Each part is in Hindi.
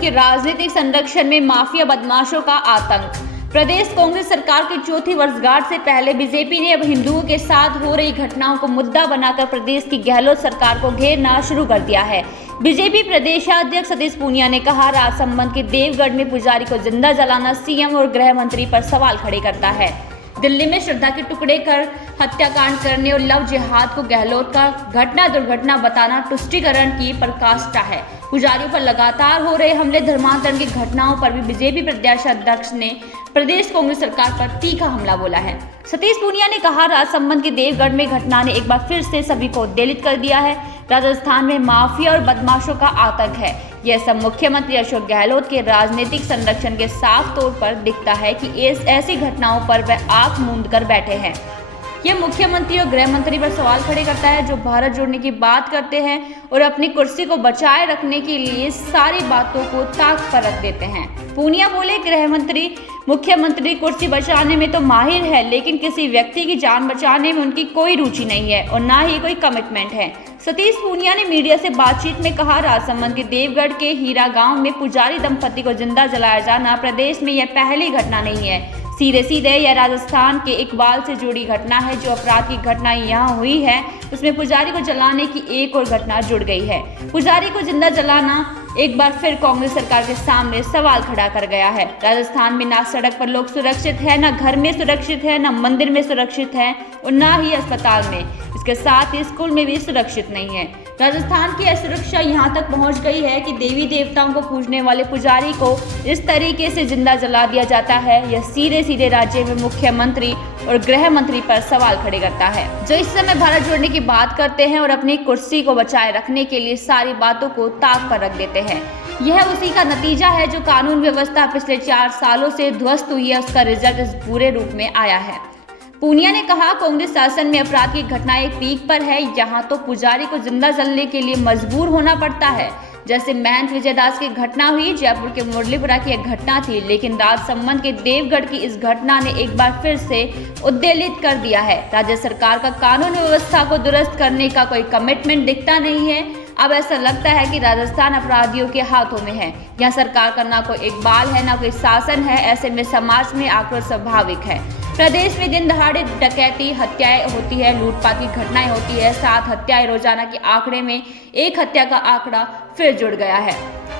गहलोत के राजनीतिक संरक्षण में माफिया बदमाशों का आतंक। प्रदेश कांग्रेस सरकार की चौथी वर्षगांठ से पहले बीजेपी ने अब हिंदुओं के साथ हो रही घटनाओं को मुद्दा बनाकर प्रदेश की गहलोत सरकार को घेरना शुरू कर दिया है। बीजेपी प्रदेशाध्यक्ष सतीश पूनिया ने कहा, राजसमंद के देवगढ़ में पुजारी को जिंदा जलाना सीएम और गृह मंत्री पर सवाल खड़े करता है। दिल्ली में श्रद्धा के टुकड़े कर हत्याकांड करने और लव जिहाद को गहलोत का घटना दुर्घटना बताना तुष्टीकरण की पराकाष्ठा है। पुजारियों पर लगातार हो रहे हमले, धर्मांतरण की घटनाओं पर भी बीजेपी प्रदेशाध्यक्ष ने प्रदेश कांग्रेस सरकार पर तीखा हमला बोला है। सतीश पूनिया ने कहा, राजसमंद के देवगढ़ में घटना ने एक बार फिर से सभी को उद्वेलित कर दिया है। राजस्थान में माफिया और बदमाशों का आतंक है। यह सब मुख्यमंत्री अशोक गहलोत के राजनीतिक संरक्षण के साफ तौर पर दिखता है कि ऐसी घटनाओं पर वह आंख मूंद कर बैठे हैं। यह मुख्यमंत्री और गृह मंत्री पर सवाल खड़े करता है, जो भारत जोड़ने की बात करते हैं और अपनी कुर्सी को बचाए रखने के लिए सारी बातों को ताक पर रख देते हैं। पूनिया बोले, गृह मंत्री मुख्यमंत्री कुर्सी बचाने में तो माहिर है, लेकिन किसी व्यक्ति की जान बचाने में उनकी कोई रुचि नहीं है और ना ही कोई कमिटमेंट है। सतीश पूनिया ने मीडिया से बातचीत में कहा, राजसमंद के देवगढ़ के हीरा गांव में पुजारी दंपति को जिंदा जलाया जाना प्रदेश में यह पहली घटना नहीं है। सीधे सीधे यह राजस्थान के इकबाल से जुड़ी घटना है। जो अपराध की घटना यहाँ हुई है, उसमें पुजारी को जलाने की एक और घटना जुड़ गई है। पुजारी को जिंदा जलाना एक बार फिर कांग्रेस सरकार के सामने सवाल खड़ा कर गया है। राजस्थान में ना सड़क पर लोग सुरक्षित है, ना घर में सुरक्षित है, ना मंदिर में सुरक्षित है और ना ही अस्पताल में। इसके साथ ही स्कूल में भी सुरक्षित नहीं है। राजस्थान की असुरक्षा यहाँ तक पहुँच गई है कि देवी देवताओं को पूजने वाले पुजारी को इस तरीके से जिंदा जला दिया जाता है। यह सीधे सीधे राज्य में मुख्यमंत्री और गृह मंत्री पर सवाल खड़े करता है, जो इस समय भारत जोड़ने की बात करते हैं और अपनी कुर्सी को बचाए रखने के लिए सारी बातों को ताक पर रख देते हैं। यह उसी का नतीजा है जो कानून व्यवस्था पिछले 4 सालों से ध्वस्त हुई है, उसका रिजल्ट इस पूरे रूप में आया है। पूनिया ने कहा, कांग्रेस शासन में अपराध की घटनाएं पीक पर है। यहाँ तो पुजारी को जिंदा जलने के लिए मजबूर होना पड़ता है। जैसे महंत विजयदास की घटना हुई, जयपुर के मुरलीपुरा की एक घटना थी, लेकिन राजसमंद के देवगढ़ की इस घटना ने एक बार फिर से उद्वेलित कर दिया है। राज्य सरकार का कानून व्यवस्था को दुरुस्त करने का कोई कमिटमेंट दिखता नहीं है। अब ऐसा लगता है कि राजस्थान अपराधियों के हाथों में है। यहाँ सरकार का ना कोई इकबाल है, ना कोई शासन है। ऐसे में समाज में आक्रोश स्वाभाविक है। प्रदेश में दिन दहाड़े डकैती, हत्याएं होती है, लूटपाट की घटनाएं होती है। 7 हत्याएं रोजाना के आंकड़े में 1 हत्या का आंकड़ा फिर जुड़ गया है।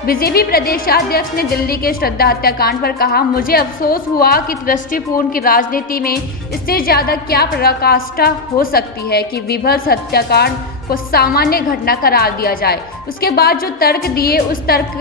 बीजेपी प्रदेशाध्यक्ष ने दिल्ली के श्रद्धा हत्याकांड पर कहा, मुझे अफसोस हुआ कि दृष्टिपूर्ण की राजनीति में इससे ज्यादा क्या पराकाष्ठा हो सकती है कि विभत्स हत्याकांड को सामान्य घटना करार दिया जाए। उसके बाद जो तर्क दिए, उस तर्क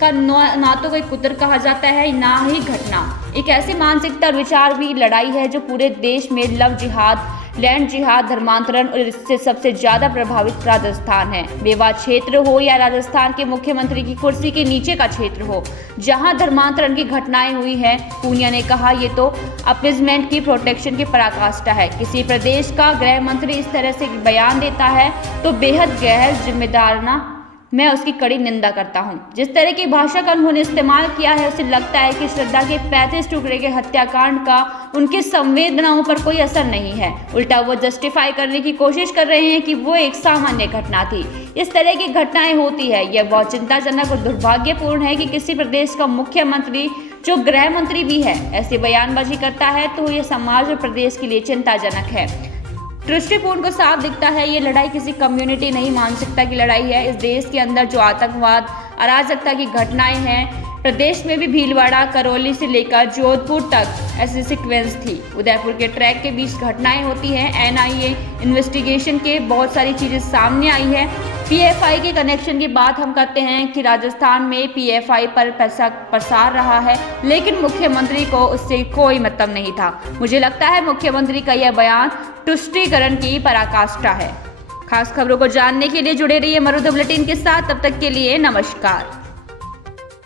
का ना तो कोई कुतर कहा जाता है, ना ही घटना। एक ऐसी मानसिकता और विचार भी लड़ाई है जो पूरे देश में लव जिहाद, लैंड जिहाद, धर्मांतरण और इससे सबसे ज्यादा प्रभावित राजस्थान है। मेवात क्षेत्र हो या राजस्थान के मुख्यमंत्री की कुर्सी के नीचे का क्षेत्र हो, जहां धर्मांतरण की घटनाएं हुई हैं, पूनिया ने कहा, ये तो अपीजमेंट की प्रोटेक्शन की पराकाष्ठा है। किसी प्रदेश का गृह मंत्री इस तरह से बयान देता है तो बेहद गैर जिम्मेदाराना मैं उसकी कड़ी निंदा करता हूं। जिस तरह की भाषा का उन्होंने इस्तेमाल किया है, उसे लगता है कि श्रद्धा के 35 टुकड़े के हत्याकांड का उनके संवेदनाओं पर कोई असर नहीं है। उल्टा वो जस्टिफाई करने की कोशिश कर रहे हैं कि वो एक सामान्य घटना थी। इस तरह की घटनाएं होती है। यह बहुत चिंताजनक और दुर्भाग्यपूर्ण है कि किसी प्रदेश का मुख्यमंत्री, जो गृह मंत्री भी है, ऐसी बयानबाजी करता है, तो यह समाज और प्रदेश के लिए चिंताजनक है। दृष्टिपूर्ण को साफ दिखता है, ये लड़ाई किसी कम्युनिटी नहीं, मानसिकता की लड़ाई है। इस देश के अंदर जो आतंकवाद, अराजकता की घटनाएं हैं, प्रदेश में भी भीलवाड़ा, करौली से लेकर जोधपुर तक ऐसी सीक्वेंस थी। उदयपुर के ट्रैक के बीच घटनाएं होती हैं। एनआईए इन्वेस्टिगेशन के बहुत सारी चीज़ें सामने आई है। पीएफआई के कनेक्शन की बात हम करते हैं कि राजस्थान में पीएफआई पर पैसा प्रसार रहा है, लेकिन मुख्यमंत्री को उससे कोई मतलब नहीं था। मुझे लगता है मुख्यमंत्री का यह बयान तुष्टीकरण की पराकाष्ठा है। खास खबरों को जानने के लिए जुड़े रहिए मरुधु बुलेटिन के साथ। तब तक के लिए नमस्कार।